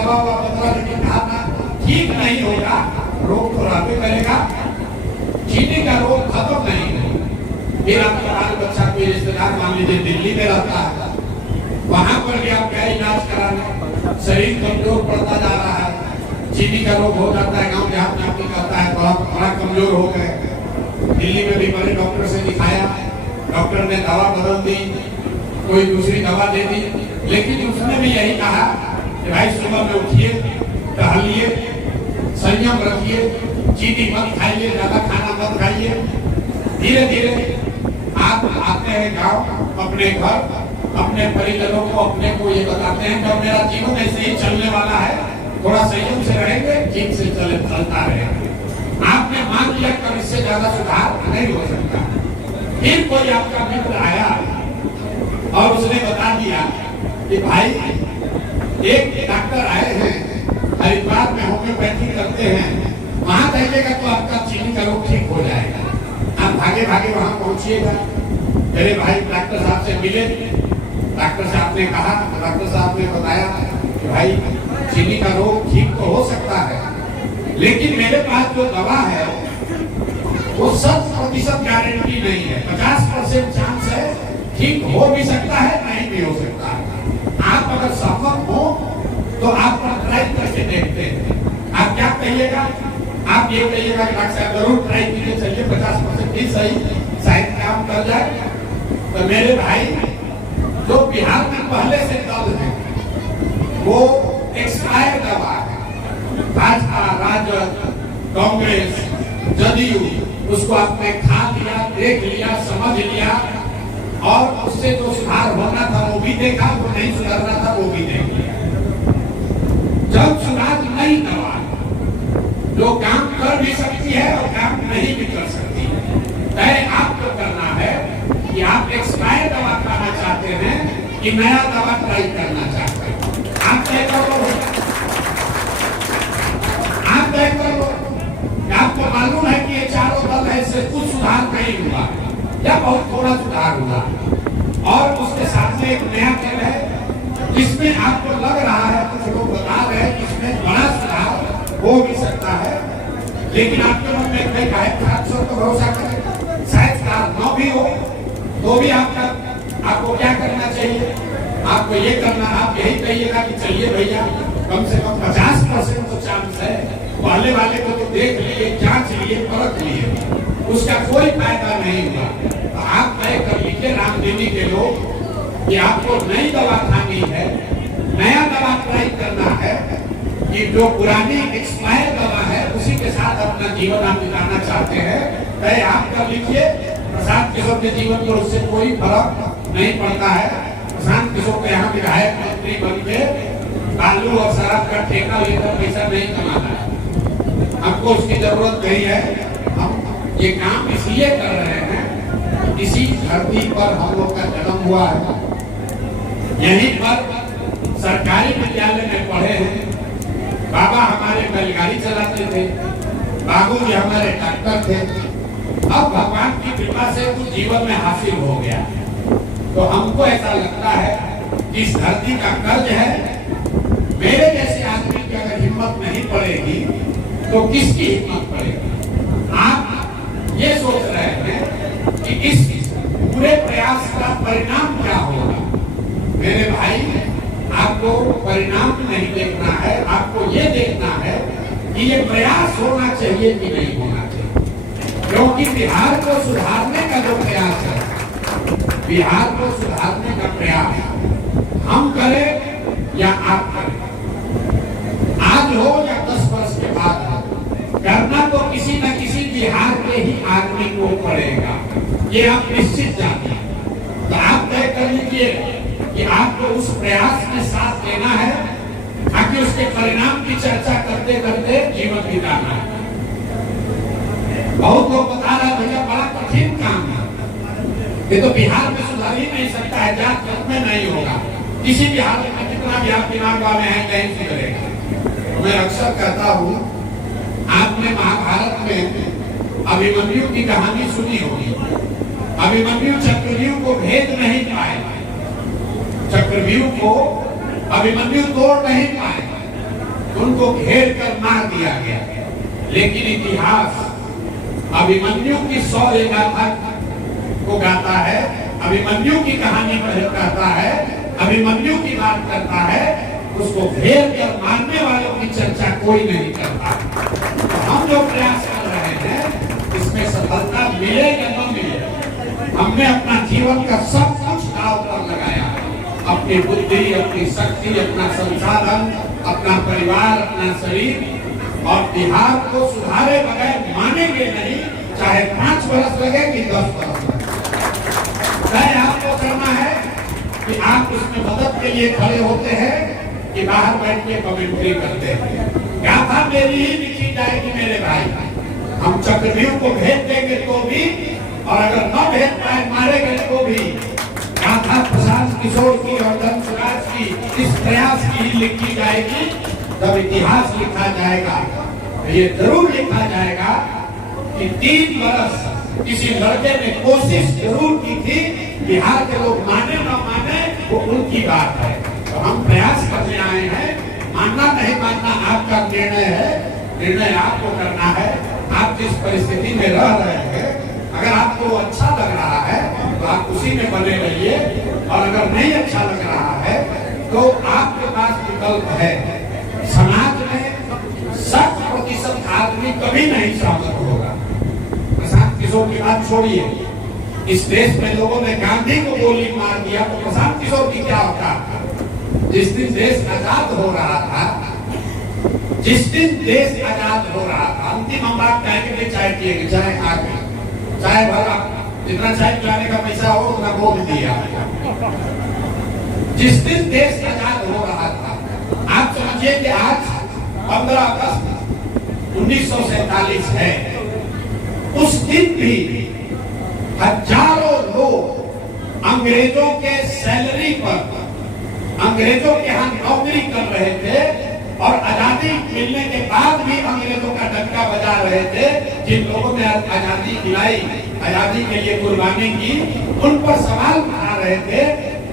दवा हुआ बदला, लेकिन कहा था ठीक नहीं होगा, रोग तो रहते करेगा, चीनी का रोग खत्म नहीं है। फिर आपका बाल बच्चा कोई रिश्तेदार मान लीजिए दिल्ली में रहता है, वहां पर भी आप क्या इलाज कराना, शरीर कमजोर पड़ता जा रहा है, चीनी का रोग हो जाता है, गांव देहात में आपको कहता है बड़ा कमजोर हो गए। दिल्ली में भी बड़े डॉक्टर से दिखाया, डॉक्टर ने दवा बदल दी, कोई दूसरी दवा दे दी, लेकिन उसने भी यही कहा कि भाई सुबह में उठिए, टहलिए, संयम रखिए, चीनी मत खाइए, ज्यादा खाना मत खाइए। धीरे धीरे आप आते हैं गांव, अपने घर, अपने परिजनों को, अपने को ये बताते हैं कि मेरा जीवन ऐसे ही चलने वाला है, थोड़ा संयम से रहेंगे, ठीक से चलता रहेगा। आपने मान लिया कि इससे ज्यादा सुधार नहीं हो सकता। फिर कोई आपका मित्र आया और उसने बता दिया कि भाई एक डॉक्टर आए हैं, हरिद्वार में होम्योपैथी करते हैं, वहां जाइएगा तो आपका चीनी का रोग ठीक हो जाएगा। आप भागे भागे वहां पहुंचिएगा। मेरे भाई डॉक्टर साहब से मिले, डॉक्टर साहब ने कहा, डॉक्टर साहब ने बताया कि भाई चीनी का रोग ठीक तो हो सकता है, लेकिन मेरे पास जो दवा है वो 100% गारंटी नहीं है, 50% चांस है, ठीक हो भी सकता है, नहीं भी हो सकता है। आप अगर सहमत हो तो आप ट्राई करके देखते हैं। आप क्या कहिएगा? आप ये कहिएगा कि डॉक्टर साहब जरूर ट्राई कीजिए, चलिए 50% ही सही, शायद काम कर जाए। तो मेरे भाई जो बिहार में पहले से दल है वो एक्सपायर दवा है, भाजपा, राजद, कांग्रेस, जदयू, उसको आपने खा लिया, देख लिया, समझ लिया और उससे जो सुधार होना था वो भी देखा, वो नहीं सुधारना था वो भी देख लिया। जब सुधार नहीं दवा जो काम कर भी सकती है और काम नहीं भी कर सकती है, तय आपको करना है कि आप एक्सपायर दवा खाना चाहते हैं कि नया दवा ट्राई करना चाहते हैं। आप तय करो, आप तय करो। आपको मालूम है कि ये चारों दल है, इससे कुछ सुधार नहीं हुआ या बहुत थोड़ा सुधार हुआ, और उसके सामने एक नया दल है जिसमें आपको लग रहा है, कुछ लोग बता रहे हैं जिसमें बड़ा सुधार हो भी सकता है, लेकिन आपके मन में कई अक्सर तो भरोसा करें, शायद सुधार न भी हो तो भी आपको क्या करना चाहिए? आपको ये करना, आप यही कहिएगा कि चलिए भैया कम से कम 50% तो चांस है, पहले वाले को तो देख लिए, जांच लिए, परख लिए, उसका कोई फायदा नहीं हुआ। तो आप तय कर लीजिए रामदेवी के लोग कि आपको नई दवा खानी है, नया दवा ट्राई करना है, कि जो पुरानी एक्सपायर दवा है उसी के साथ अपना जीवन आप बिताना चाहते हैं, तय आप कर लीजिए। प्रशांत किशोर के जीवन में उससे कोई फर्क नहीं पड़ता है। प्रशांत किशोर को यहाँ विधायक मंत्री बन के बालू और शराब का ठेका लेकर पैसा नहीं कमाना है, हमको उसकी जरूरत नहीं है। हम ये काम इसलिए कर रहे हैं, इसी धरती पर हम लोग का जन्म हुआ है, यहीं पर सरकारी विद्यालय में पढ़े हैं, बाबा हमारे बैलगाड़ी चलाते थे, बाबूजी हमारे डॉक्टर थे। अब भगवान की कृपा से कुछ जीवन में हासिल हो गया, तो हमको ऐसा लगता है कि इस धरती का कर्ज है, मेरे जैसे आदमी की अगर हिम्मत नहीं पड़ेगी तो किसकी हिम्मत पड़ेगी? आप ये सोच रहे हैं कि इस पूरे प्रयास का परिणाम क्या होगा? मेरे भाई, आपको परिणाम नहीं देखना है, आपको ये देखना है कि ये प्रयास होना चाहिए कि नहीं होना चाहिए। क्योंकि बिहार को सुधारने का जो प्रयास है, बिहार को सुधारने का प्रयास हम करें या आप करें, आज हो या 10 वर्ष के बाद करना तो किसी न किसी बिहार के ही आदमी को पड़ेगा, ये आप निश्चित जानिए। तो आप तय कर लीजिए कि आपको उस प्रयास में साथ देना है, ताकि उसके परिणाम की चर्चा करते करते जीवन बिताना है। बहुत लोग बता रहे भैया बड़ा कठिन काम है, ये तो बिहार में सुधार ही नहीं सकता है, जात में नहीं होगा, किसी भी हाल में कितना भी आप दिमाग वाले हैं नहीं सुधरेगा। मैं अक्सर कहता हूँ, आपने महाभारत में अभिमन्यु की कहानी सुनी होगी। अभिमन्यु चक्रव्यूह को भेद नहीं पाए, चक्रव्यूह को अभिमन्यु तोड़ नहीं पाए, उनको घेर कर मार दिया गया। लेकिन इतिहास अभिमन्यु की 100 गाथा को गाता है, अभिमन्यु की कहानी कहता है, अभिमन्यु की बात करता है, उसको घेर कर मारने वालों की चर्चा कोई नहीं करता। तो हम जो प्रयास कर रहे हैं इसमें सफलता मिले या न मिले, हमने अपना जीवन का सब कुछ दांव पर लगाया, अपनी बुद्धि, अपनी शक्ति, अपना संसाधन, अपना परिवार, अपना शरीर, और बिहार को सुधारे बगैर मानेंगे नहीं, चाहे 5 वर्ष लगे कि 10 वर्ष लगे। तय आपको करना है कि आप उसमें मदद के लिए खड़े होते हैं कि बाहर बैठ के कमेंट्री करते हैं। गाथा मेरी ही लिखी जाएगी मेरे भाई, हम चक्रव्यूह को भेज देंगे तो भी, और अगर न भेज पाए मारे गए तो भी गाथा प्रशांत किशोर की और धनसुराज की इस प्रयास की ही लिखी जाएगी। जब इतिहास लिखा जाएगा तो ये जरूर लिखा जाएगा कि 3 वर्ष किसी लड़के ने कोशिश जरूर की थी, बिहार के लोग माने न माने वो उनकी बात है। तो हम प्रयास करने आए हैं, मानना नहीं मानना आपका निर्णय है, निर्णय आपको करना है। आप जिस परिस्थिति में रह रहे हैं, अगर आपको अच्छा लग रहा है तो आप उसी में बने रहिए, और अगर नहीं अच्छा लग रहा है तो आपके पास विकल्प है। समाज में 60% आदमी कभी नहीं सहमत होगा। प्रशांत किशोर की बात छोड़िए, इस देश में लोगों ने गांधी को गोली मार दिया तो प्रशांत किशोर की क्या होता? जिस दिन देश आजाद हो रहा था, जिस दिन देश आजाद हो रहा था, अंतिम हम बात कहेंगे कि चाय पिएंगे, चाय आगे, चाय भरा, जितना चाय पिलाने का पैसा हो उतना बोल दिया। जिस दिन देश आजाद हो रहा था, आप समझिए कि आज 15 अगस्त 1947 है, उस दिन भी हजारों लोग अंग्रेजों के सैलरी पर, अंग्रेजों के यहाँ नौकरी कर रहे थे, और आजादी मिलने के बाद भी अंग्रेजों का डंका बजा रहे थे। जिन लोगों ने आजादी दिलाई, आजादी के लिए कुर्बानी की, उन पर सवाल उठा रहे थे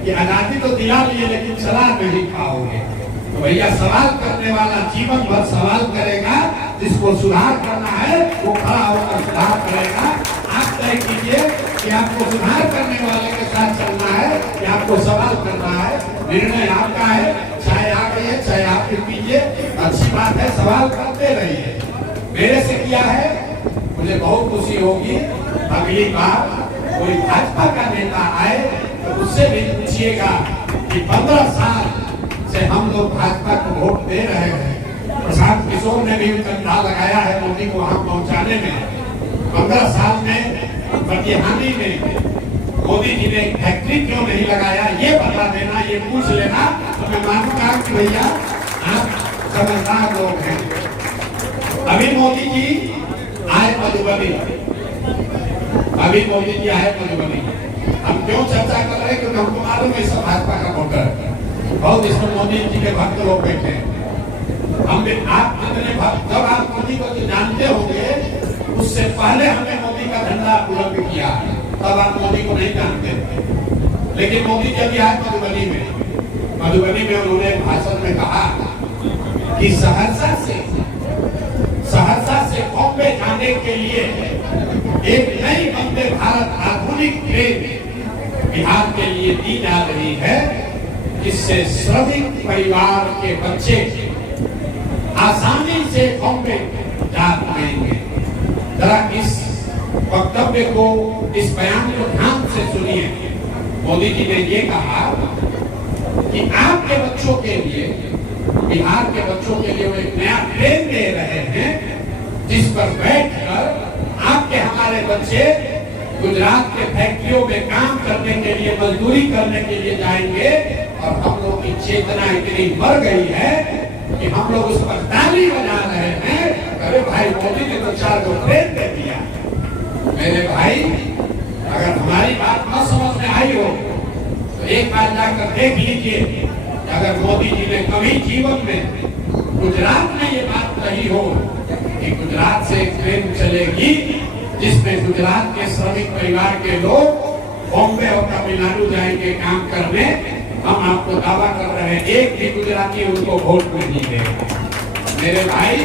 कि आजादी तो दिला लिए लेकिन सलाह नहीं खाओगे। तो भैया, सवाल करने वाला जीवन भर सवाल करेगा, जिसको सुधार करना है वो खड़ा होकर सुधार करेगा। आप तय कीजिए कि आपको सुधार करने वाले के साथ चलना है कि आपको सवाल करना है। निर्णय आपका है, चाहे आ गई है चाहे आप पीजिए, अच्छी बात है, सवाल करते रहिए। मेरे से किया है, मुझे बहुत खुशी होगी। अगली बार कोई भाजपा का नेता आए तो उससे भी पूछिएगा कि 15 साल से हम लोग भाजपा को वोट दे रहे हैं। प्रशांत किशोर ने भी कंधा लगाया है मोदी को वहां पहुंचाने में। 15 साल में प्रतिहानी में मोदी जी ने फैक्ट्री क्यों नहीं लगाया, ये बता देना, ये पूछ लेना, तो मैं मानूंगा कि भैया आप समझदार लोग हैं। अभी मोदी जी आए मधुबनी, अभी मोदी जी आए मधुबनी, हम क्यों चर्चा कर रहे हैं? क्योंकि हमको मालूम है सब भाजपा का वोटर, बहुत इसमें मोदी जी के भक्त लोग बैठे हैं। हम आप कितने भक्त, जब आप मोदी को जानते होंगे, उससे पहले हमने मोदी का झंडा बुलंद किया, तब आप मोदी को नहीं जानते थे। लेकिन मोदी जी अभी आए मधुबनी में उन्होंने भाषण में कहा कि सहरसा से बॉम्बे जाने के लिए एक नई वंदे भारत आधुनिक ट्रेन बिहार के लिए दी जा रही है, जिससे श्रमिक परिवार के बच्चे आसानी से बॉम्बे जा पाएंगे। जरा इस वक्तव्य को, इस बयान को ध्यान से सुनिए। मोदी जी ने ये कहा कि आपके बच्चों के लिए, बिहार के बच्चों के लिए वो एक नया ट्रेन दे रहे हैं, जिस पर बैठकर आपके हमारे बच्चे गुजरात के फैक्ट्रियों में काम करने के लिए, मजदूरी करने के लिए जाएंगे। और हम लोग की चेतना इतनी मर गई है कि हम लोग उस पर ताली बजा रहे हैं। अरे भाई, मोदी ने तो 4 को ट्रेन दे दिया। मेरे भाई, अगर हमारी बात न समझ में आई हो तो एक बार जाकर देख लीजिए, अगर मोदी जी ने कभी जीवन में गुजरात में ये बात कही हो कि गुजरात से एक ट्रेन चलेगी जिसमें गुजरात के श्रमिक परिवार के लोग बॉम्बे और तमिलनाडु जाएंगे काम करने, हम आपको दावा कर रहे हैं एक भी गुजराती उनको वोट नहीं देगा। मेरे भाई,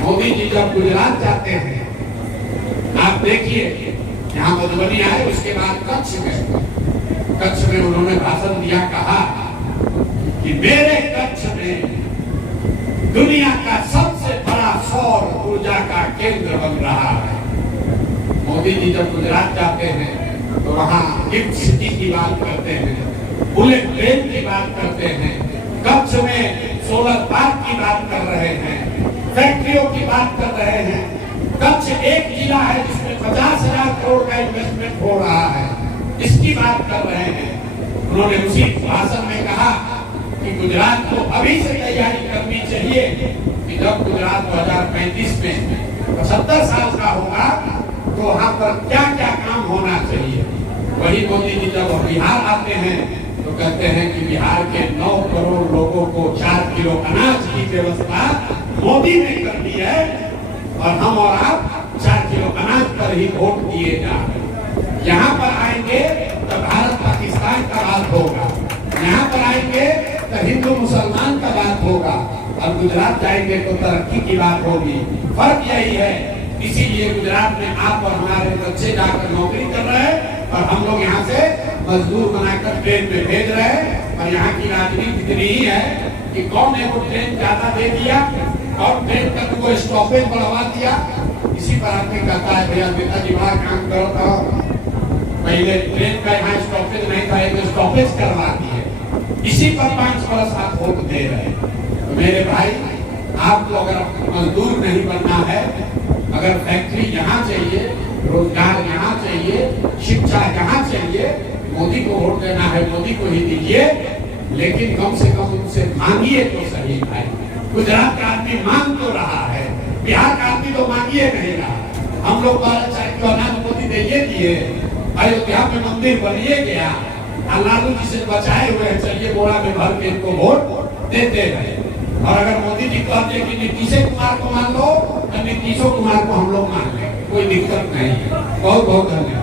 मोदी जी जब गुजरात जाते हैं, आप देखिए यहाँ मधुबनी आए, उसके बाद कच्छ में उन्होंने भाषण दिया, कहा कि मेरे कच्छ में दुनिया का सबसे बड़ा सौर ऊर्जा का केंद्र बन रहा है। मोदी जी जब गुजरात जाते हैं तो वहाँ गिफ्ट सिटी की बात करते हैं, बुलेट ट्रेन की बात करते हैं, कच्छ में सोलर पार्क की बात कर रहे हैं, फैक्ट्रियों की बात कर रहे हैं। कच्छ एक जिला है जिसमें 50,000 करोड़ का इन्वेस्टमेंट हो रहा है, इसकी बात कर रहे हैं। उन्होंने उसी भाषण में कहा कि गुजरात को अभी से तैयारी करनी चाहिए कि जब गुजरात 2035 में 75 साल का होगा तो वहाँ पर क्या क्या काम होना चाहिए। वही मोदी जी जब बिहार आते हैं तो कहते हैं कि बिहार के 9 करोड़ लोगों को 4 किलो अनाज की व्यवस्था मोदी ने कर दी है और हम और आप 4 किलो अनाज पर ही वोट दिए जा रहे हैं। यहाँ पर आएंगे तो भारत पाकिस्तान का बात होगा, यहाँ पर आएंगे तो हिंदू मुसलमान का बात होगा, और गुजरात जाएंगे तो तरक्की की बात होगी। फर्क यही है, इसीलिए गुजरात में आप और हमारे बच्चे जाकर नौकरी कर रहे हैं और हम लोग यहाँ से मजदूर बनाकर ट्रेन में भेज रहे हैं। और यहाँ की राजनीति इतनी ही है कि कौन है वो ट्रेन ज्यादा दे दिया और ट्रेन का वो स्टॉपेज बढ़वा दिया। इसी पर आदमी कहता है भैया नेताजी बड़ा काम करो, तो पहले ट्रेन का यहाँ स्टॉपेज नहीं था, एक स्टॉपेज करवा दिए, इसी पर 5 वर्ष आप वोट दे रहे हैं। तो मेरे भाई, आपको अगर मजदूर नहीं बनना है, अगर फैक्ट्री यहाँ चाहिए, रोजगार यहाँ चाहिए, शिक्षा यहाँ चाहिए, मोदी को वोट देना है, मोदी को ही दीजिए, लेकिन कम से कम उनसे मांगिए तो सही भाई। गुजरात का आदमी मांग तो रहा है, बिहार का आदमी तो मांगिए नहीं रहा। हम लोग 12 किलो अनाज मोदी दे दिए, अयोध्या में मंदिर बनिए गया, लालू जी से बचाए हुए हैं, चलिए बोरा में भर के इनको वोट देते रहे। और अगर मोदी जी कहते कि नीतीश कुमार को मान लो तो नीतीश कुमार को हम लोग मान लेंगे, कोई दिक्कत नहीं है। बहुत बहुत धन्यवाद।